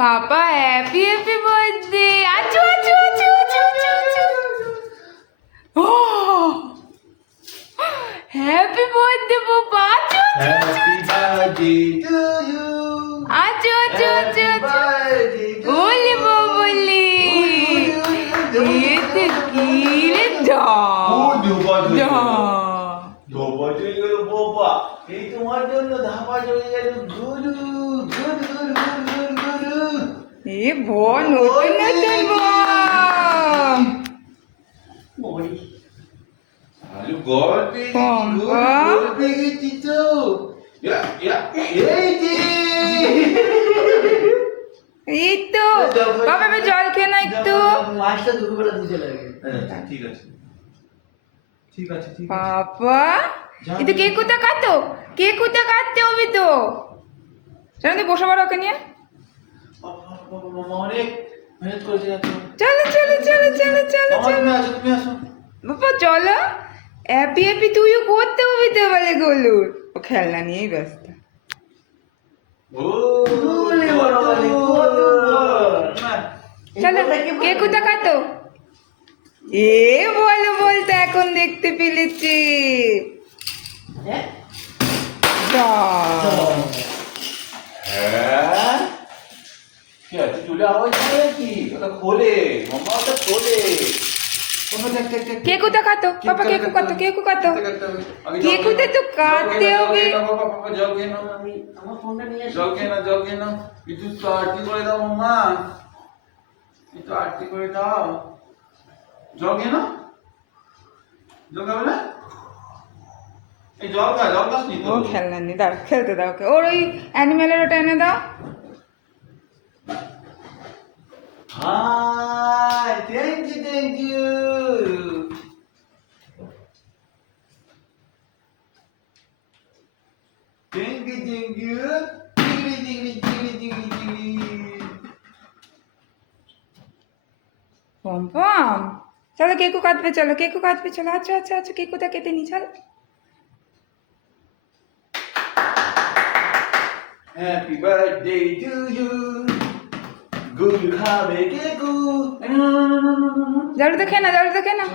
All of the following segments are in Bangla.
পাপা হ্যাপি হ্যাপি বার্থডে। আচু আচু আচু আচু আচু আচু। ও হ্যাপি বার্থডে বাবা। আচু আচু আচু আচু আচু। ওলি বলি এতে কি রে দা দা। এই তোমার জন্য ধাপা চলে গেল গুরু গুরু গুরু গুরু গুরু। এ বল নতুন নতুন বল। আলু গোল পেয়ে গোল পেয়ে গেছি তো। এই যে এই তো বাবা আমি জল খেয়ে না একটু। মাছটা দুপুরবেলা দিতে লাগে। ঠিক আছে ঠিক আছে ঠিক আছে। পাপা এটা কেক কোথা কাটো, কেক কোথা কাটতে হবে তো। চলো তুই বসে পড়ো ওকে নিয়ে। অনেক মেহনত করেছি। চলো চলো চলো চলো চলো চলো তুমি আসো। বাবা চলো। হ্যাপি হ্যাপি তুইও করতে হবে তো বলে গোলুর। ও খেলনা নিয়েই ব্যস্ত। চলো কেক কোথা কাটো। এ বলো বলতে এখন দেখতে পেলেছি। হ্যাঁ কি আছে চলে আওয়াজ করে কি ওটা খোলে মামা ওটা খোলে। কেক কোথা কাটো পাপা, কেক কাটো কেক কাটো কেক কোথা তো কাটতে হবে। জল খেয়ে নাও। আমি আমার ফোনটা নিয়ে আসি। জল খেয়ে নাও জল খেয়ে নাও। একটু তো আরতি করে দাও মামা, একটু আরতি করে দাও। জল খেয়ে নাও। জল খাবে না? এই জল খা, জল খাস নি তো? ও খেলনা নি দাও, খেলতে দাও ওকে। ওর ওই অ্যানিমেলের ওটা এনে দাও। Hi, thank you, thank you. Thank you, thank you. Jiggy, jiggy, jiggy, jiggy, jiggy. পম চলো কেকু কাটবে, চলো কেকু কাটবে, চলো। আচ্ছা আচ্ছা আচ্ছা কেকুটা কেটে নি চলো। Happy birthday to you. Good খাবে কেকু। জল তো খেয়ে না, জল তো খেয়ে না।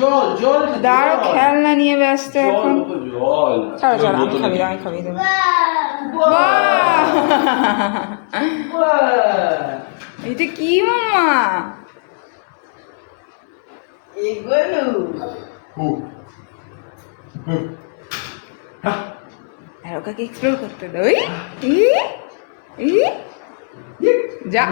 জল জল দাঁড়ো খেলনা নিয়ে ব্যস্ত এখন। জল চলো চলো আমি খাবি আমি খাবি দেবো। এটা কি মামা? আর ওকে এক্সপ্লোর করতে দাও। যা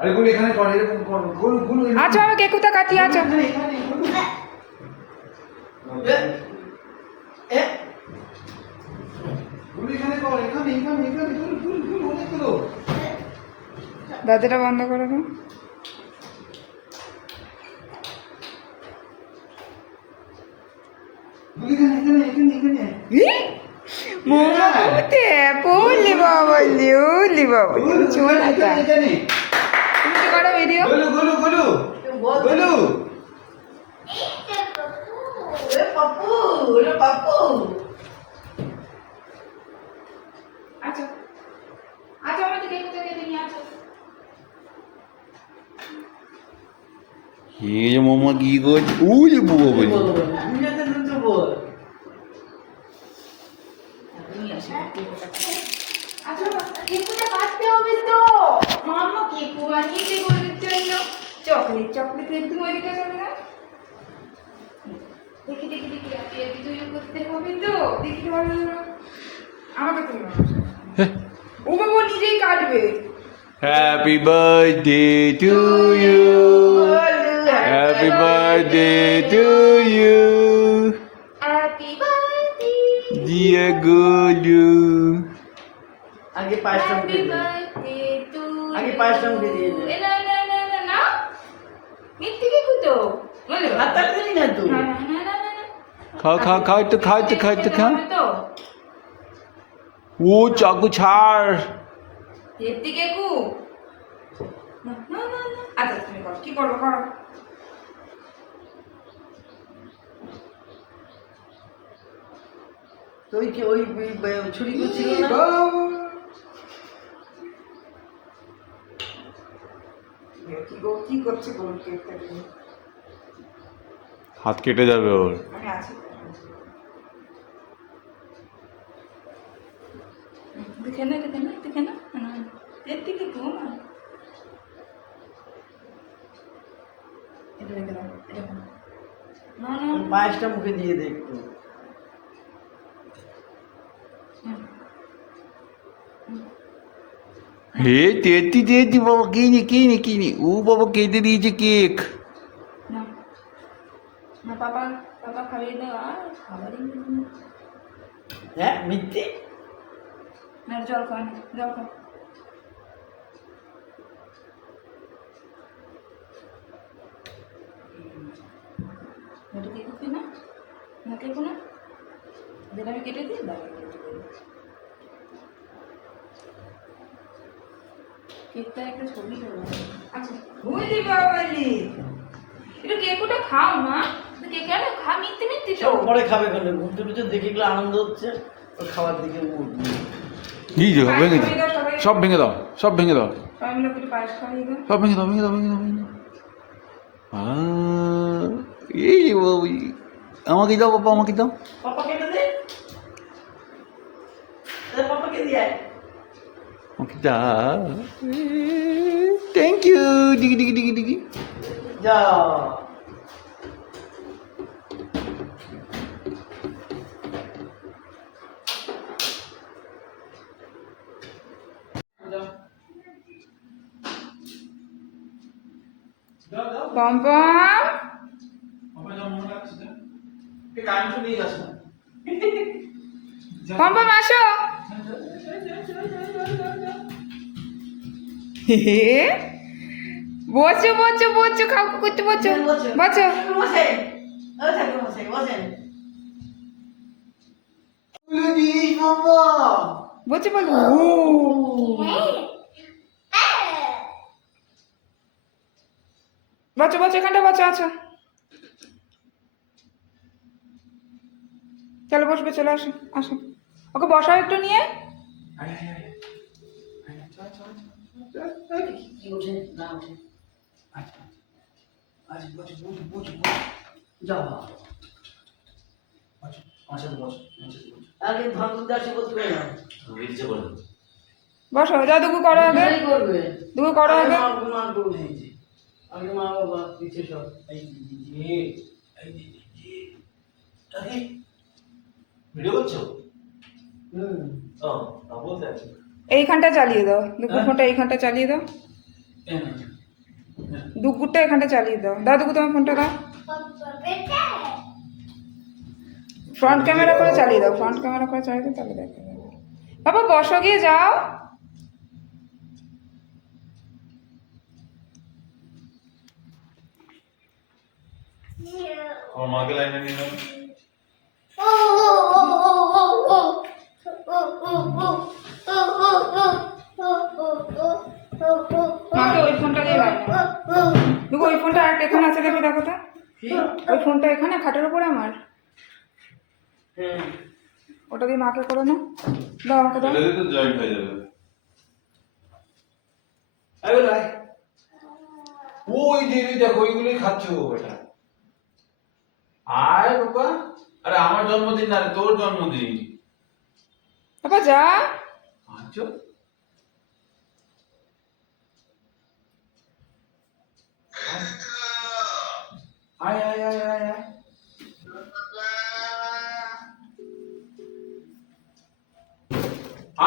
আরে গুলো এখানে কর, এরকম কর, গুলো গুলো আচ্ছা আমি কেকুটা কাটি। আচ্ছা গুলো এখানে কর, এখানে এখানে এখানে গুলো গুলো গুলো অনেক গুলো। দরজাটা বন্ধ করে দাও। গুলো এখানে এখানে এখানে এখানে। মোমো বলতে বললি বাবা লিউলি বাবা চল না তা। এখানে তুমি কি করো ভিডিও? গুলো গুলো গুলো গুলো। আচ্ছা আচ্ছা আমি তো কেকুটা কেটে নিয়ে আসো। এই যে মামা কি করছে? ওই যে বুবো বলি। আচ্ছা কেকুটা কাটতে হবে তো। মামা কেকু বানিয়েছে গোলুর জন্য। চকলেট চকলেট একদম ওইদিকে চলে না। দেখি দেখি দেখি হ্যাপি হ্যাপি তুইও করতে হবে তো। দেখি ভালো আমাকে তুমি ও বাবা নিজেই কাটবে। Happy birthday to you. Happy birthday to you. Happy birthday Dear Gulu. আগে পাঁচটা হ্যাপি উঠে দিন। বার্থডে টু আগে পাঁচটা উঠে দিয়ে দে। না না না না না মিথ্যে কেকু তো বলে হাতটা দিলি না তো। না না না না না খাও একটু খাও একটু খাও একটু খাও। ও চাকু ছাড়। মিথ্যে কেকু না না না না। আচ্ছা তুমি করো, কি করবো করো। তো ওই কি ওই ছুরি করছিল না? কি করছে বলুন কেকটা নিয়ে? হাত কেটে যাবে ওর। আমি আছি দেখে না এর দিকে ঘুমা এটা রেখে দাও না না পায়েসটা মুখে দিয়ে দে একটু। হে তেতি তেতি বাবা কি নি ও বাবা কেটে দিয়েছে কেক। না না পাপা খাইয়ে দাও আর খাবারই নেই। হ্যাঁ মিথ্যে। না জল খাও না জল খাও এটা কে করছি না না কেকো না যেটা আমি কেটে দিই দাও কেকটা একটা ছবি দেবো আচ্ছা বুঝলি বাবালি একটু কেকটা খাও মা কেক আর খা মিথ্যে সব পরে খাবে কেন? ঘুরতে টুরতে দেখে গেলে আনন্দ হচ্ছে, ওর খাবার দিকে মুখ। এই যে ভেঙে দাও, সব ভেঙে দাও, সব ভেঙে দাও, সবাই মিলে একটু পায়েস খাইয়ে দাও সব ভেঙে দাও, ভেঙে দাও, ভেঙে দাও, ভেঙে দাও। এই বাবু আমাকে দাও বাবা, আমাকে দাও। পাপা কেটে দে, পাপাকে দিয়ে আয়। আমাকে দাও। Thank you. ডিগি ডিগি ডিগি ডিগি। যাও। পম্পম পম্পম আসো বসো বসো বসো খাও করতে বসো বসো বসেন, ও ঠাকুর মশাই বসেন। বসো বলো বসো বসো এখানটা বসো আছো চলো বসবে চলে আসো আসো ওকে বসাও একটু নিয়ে কি ওঠে না ওঠে? যাও আগে ভাঙুন দাসে করতে পারে না। বসো যা দুগু করো আগে কি করবে? দুগু করো আগে মা অপমান করে দিয়েছে। আগে মা বাবা পিছে সব। এই দিদি, এই দিদি। আরে ভিডিও করছো? হুম ও, তা বলতে আছি। এইখানটা চালিয়ে দাও দুগুর ফোনটা এইখানটা চালিয়ে দাও দুগুরটা এখানটা চালিয়ে দাও দাও দুগু তোমার ফোনটা দাও ফ্রন্ট ক্যামেরা করে চালিয়ে দাও ফ্রন্ট ক্যামেরা করে চালিয়ে দাও তাহলে দেখা যাবে বাবা বসো গিয়ে যাও আমার মাকে লাইনে নিয়ে নাও। মাকে ওই ফোনটা দিয়ে রাখ দুগু ওই ফোনটা আর এখানে আছে দেখো দেখো তো কি? ওই ফোনটা এখানে খাটের উপরে আমার হ্যাঁ ওটা দিয়ে মাকে করে নাও দাও আমাকে দাও এটা তো জয়েন্ট হয়ে যাবে। ওই যে দেখো ওইগুলোই খাচ্ছ বেটা। আয় বাবা, আরে আমার জন্মদিন না রে, তোর জন্মদিন। বাবা যা আচ্ছা আয় আয় আয় আয় আয়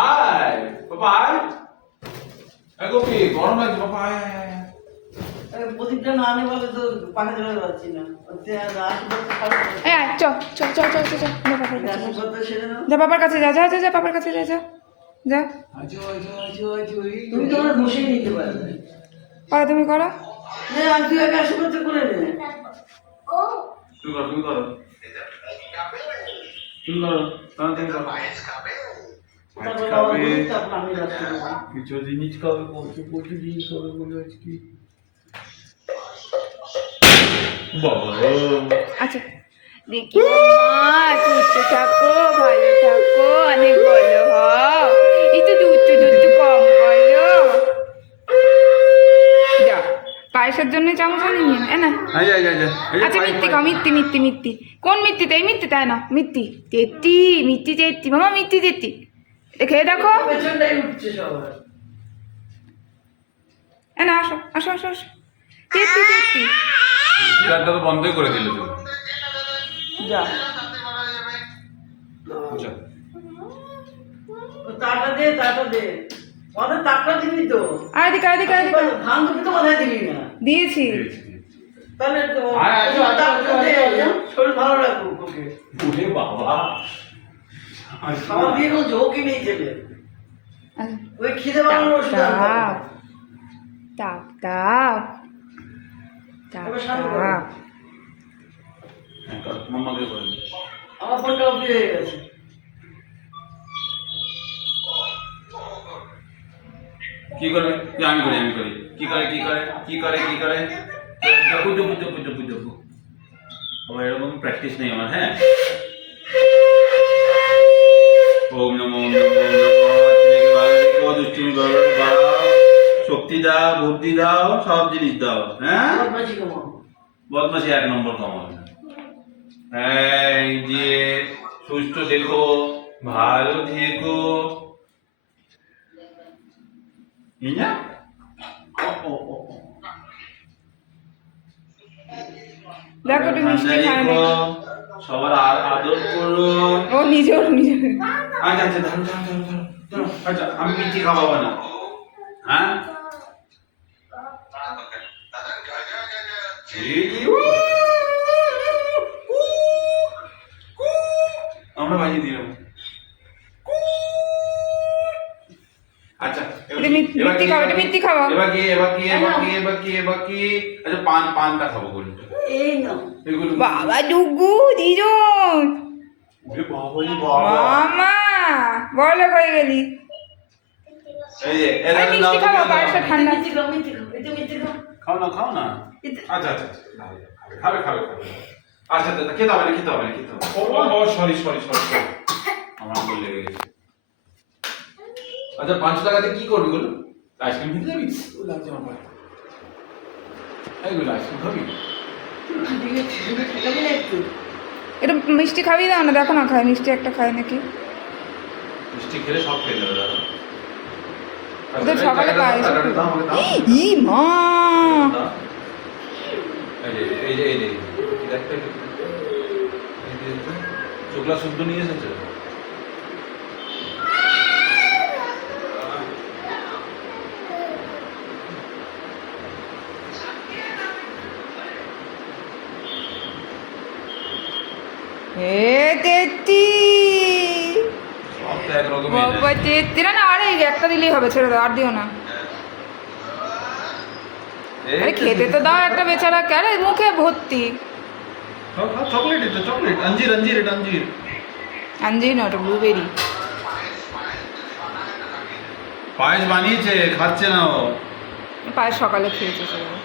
আয় বাবা আয়। এই গোপি গরম লাগছে বাবা, আয় আয় আয় আয়। প্রদীপটা না আনে বলে তো পাখা চালাতে পারছি না। আশীর্বাদ হ্যাঁ চ চ চ চ চ চ যা বাবার কাছে আশীর্বাদটা সেরে নাও। যা বাবার কাছে যা যা যা যা বাবার কাছে যা যা যা আজো আজো আজো আজো এই তুমি তো আমার বসেই নিতে পারবে। করো তুমি করো আমি তুই আগে আশীর্বাদ করে নে। তুমি করো, তুমি করো, তুমি করো, তাড়াতাড়ি করো। তারপর বাবা বলি, তারপর আমি রাখতে পারবো। কিছু জিনিস খাবে, প্রচুর জিনিস খাবে বলে আজকে। বাবা আচ্ছা দেখি মা সুস্থ থাকো ভালো থাকো অনেক বড় হও একটু দুধ কম করো যা পায়েসের জন্য চামচ আনি নিয়ে না এই যে, এই যে, এই যে। এই যে আচ্ছা পাই, মিথ্যি পাই। খাও মিথ্যি কোন মিথ্যিতে এই মিথ্যি তাই না মিথ্যি মিথ্যি মামা মিথ্যি খেয়ে দেখো পেছনটাই উঠছে সবার। না আসো তেত্তি গানটা তো বন্ধই করে দিলে তো। যা আচ্ছা। তাটা দে আমাদের তাটা দিবি তো আর দিকে ধান দুটো তো কোথায় দিবি না দিয়েছি তাহলে তো আয়, আসো, আসো, তাটা দে, আসো। শরীর ভালো রাখুক ওকে ওরে বাবা। খাওয়া দিয়ে কোনো ঝোঁকই নেই ছেলে আচ্ছা, ওই খিদে বাড়ানোর ওষুধ আনতে হবে। তাপ এবার সামনে করো। হ্যাঁ, কর, মাম্মাকে করে দে। আমার ফোনটা অফ হয়ে গেছে কি করবে? আমি করি কি করে জপু আমার এরকম প্র্যাকটিস নেই আমার। হ্যাঁ, ওম নমো ছেলেকে ভালো রেখো, দুষ্টুমি বাড়াও, শক্তি দাও, বুদ্ধি দাও, সব জিনিস দাও। হ্যাঁ, বদমাশি কমাও। বদমাশি 1 নম্বর কমাবে। এই যে সুস্থ দেখো, ভালো থেকো। ইয়া ও দেখো একটু মিষ্টি খায় না সবার আদর করো। ও নিজের আচ্ছা ধরো। আচ্ছা, আমি মিষ্টি খাওয়াবো না। হ্যাঁ, আমরা বাজিয়ে দিলাম। আচ্ছা, মিথ্যি খাওয়া এবার কি? আচ্ছা, পানটা খাবো বলি। এই নাও এগুলো বাবা ডুগু দিজন ওরে বাবারে বাবা। মামা বড় হয়ে গেলি এই যে আরে মিষ্টি খাওয়া পায়েসটা ঠান্ডা মিথ্যে খাও এটা মিথ্যে খাও খাও না। আচ্ছা, খাবে। আচ্ছা, খেতে হবে না। ও সরি আমার আঙুল লেগে গেছে। আচ্ছা, 500 টাকাতে কি করবি বলো? আইসক্রিম খেতে যাবি? ও লাগছে আমার পায়ে। এইগুলো আইসক্রিম খাবি? এটা মিষ্টি খাবি দাও না দেখো না খায় মিষ্টি একটা খায় নাকি মিষ্টি খেলে সব খেয়ে যাবে দাদা। ওদের সকালে পায়েস ই মা এই যে শুক্লা শুদ্ধ নিয়ে এসেছে। তেত্তি সব তো একরকমই না। বাবা তেত্তি না আরে একটা দিলেই হবে ছেড়ে দাও আর দিও না আরে খেতে তো দাও একটা বেচারা আরে মুখে ভর্তি চকলেট अंजीर আঞ্জি না ওটা ব্লুবেরি পায়েস বানিয়েছে, খাচ্ছে না ও। পায়েস সকালে খেয়েছে সবাই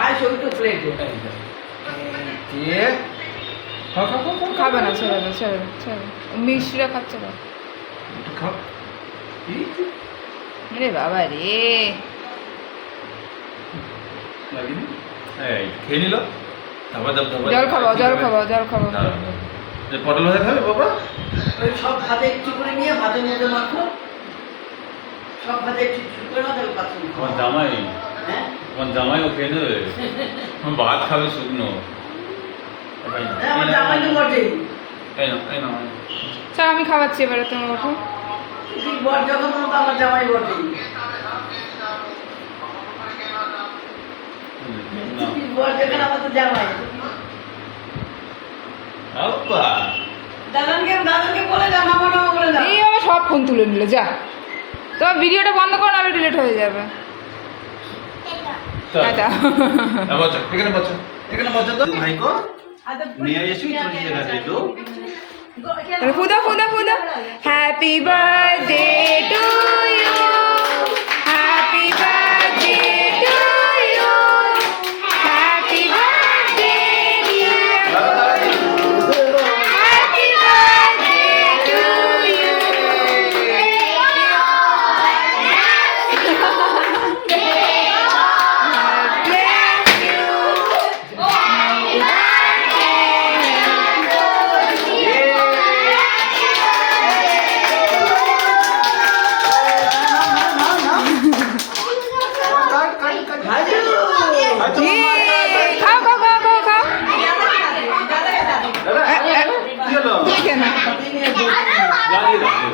আয় সই তো প্লেট খাবে না ছেড়ে মিষ্টিটা খাচ্ছে না আরে বাবা রে খেয়ে নিল। জল খাবো পটল ভাজা খাবে বাবা? ওই সব ভাতে একটু করে নিয়ে ভাতের মধ্যে মাখো সব ভাতে একটু করে না তাহলে পাচ্ছি আমার জামাই হ্যাঁ ও খেয়ে নেবে। ভাত খাবে শুকনো। আমার জামাই তো বটেই এই নাও। চল আমি খাওয়াচ্ছি এবারে তুমি ওঠো তুই বর যখন তো আমার জামাই বটেই তুই বর যখন আমার তো জামাই দাদানকে বলে দাও মামা বলে দাও এই আবার সব ফোন তুলে নিল যা তোমার ভিডিওটা বন্ধ করো নাহলে ডিলিট হয়ে যাবে আচ্ছা এখানে বসো তো ভাইকো নিয়ে এসো তুমি জায়গাতে তো। ফুদা happy birthday to you happy birthday to you happy birthday dear गाली डालो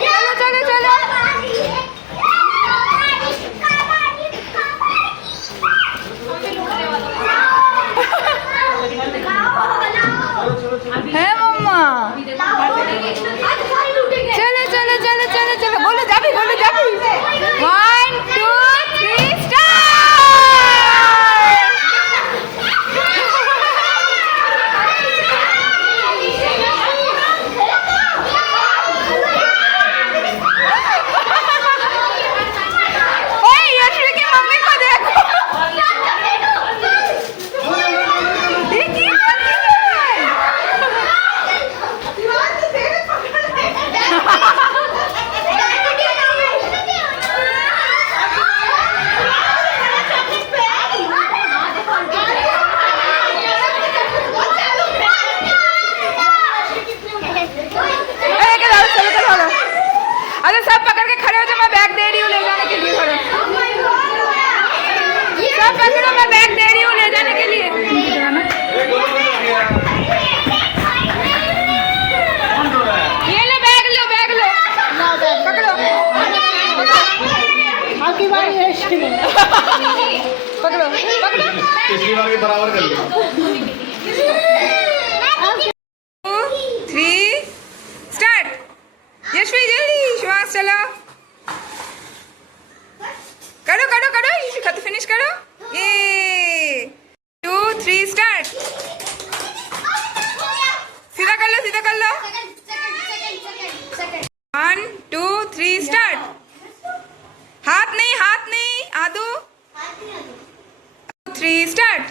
चलो चलो चलो है मम्मा चलो चलो चलो चलो चलो बोलो जाबी 1 2 3 स्टार्ट ओए यशवी की मम्मी को देखो ये क्या अरे सब पकड़ के खड़े हो जाओ मैं बैग दे रही हूँ ले जाने के लिए खड़े सब पकड़ो मैं बैग दे रही हूँ ले जाने के लिए ये लो बैग लो पकड़ो आपकी बारी है पकड़ो पिछली बार के बराबर कर लिया 3 स्टार्ट यशवी जल्दी श्वास चलो करो खत फिनिश करो ये 2 3 स्टार्ट सीधा कर लो 1 2 3 स्टार्ट हाथ नहीं आदू 3 स्टार्ट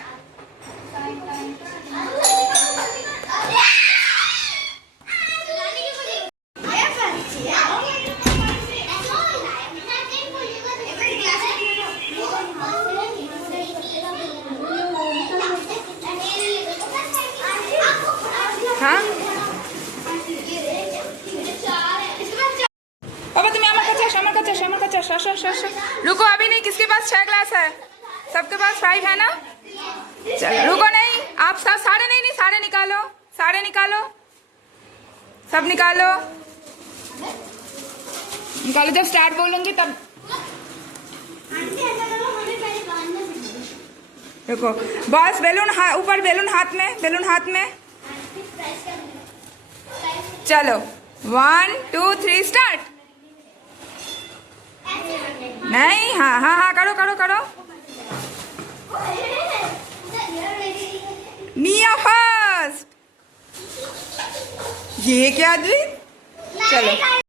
हाँ पापा तुम्हें अमर का चश रुको अभी नहीं किसके पास 6 ग्लास है सबके पास 5 है ना चलो रुको नहीं आप सब सारे नहीं सारे निकालो सब निकालो जब स्टार्ट बोलूंगी तब रुको बस ऊपर बैलून हाथ में चलो 1 2 3 स्टार्ट नहीं हाँ करो निया फर्स्ट ये क्या अद्वित चलो